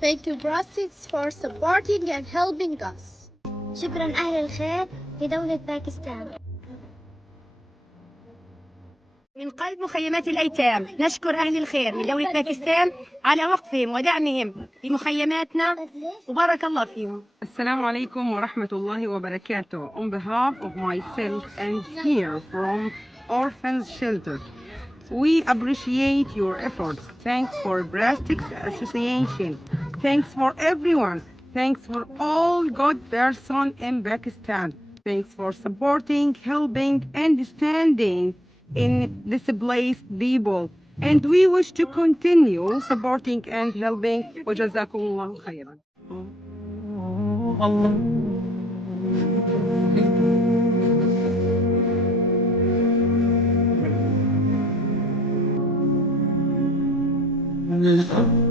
Thank you, Brasstacks, for supporting and helping us. شكراً أهل الخير لدولة باكستان. من قلب مخيمات الأيتام نشكر أهل الخير من دولة باكستان على وقفهم ودعمهم لمخيماتنا وبارك الله فيهم. Assalamu alaikum wa rahmatullahi wa barakatuh. On behalf of myself and here from Orphans Shelter, we appreciate your efforts. Thanks for Brasstacks Association. Thanks for everyone. Thanks for all good person in Pakistan. Thanks for supporting, helping, and standing in displaced people. And we wish to continue supporting and helping. وجزاكم khairan. Allah.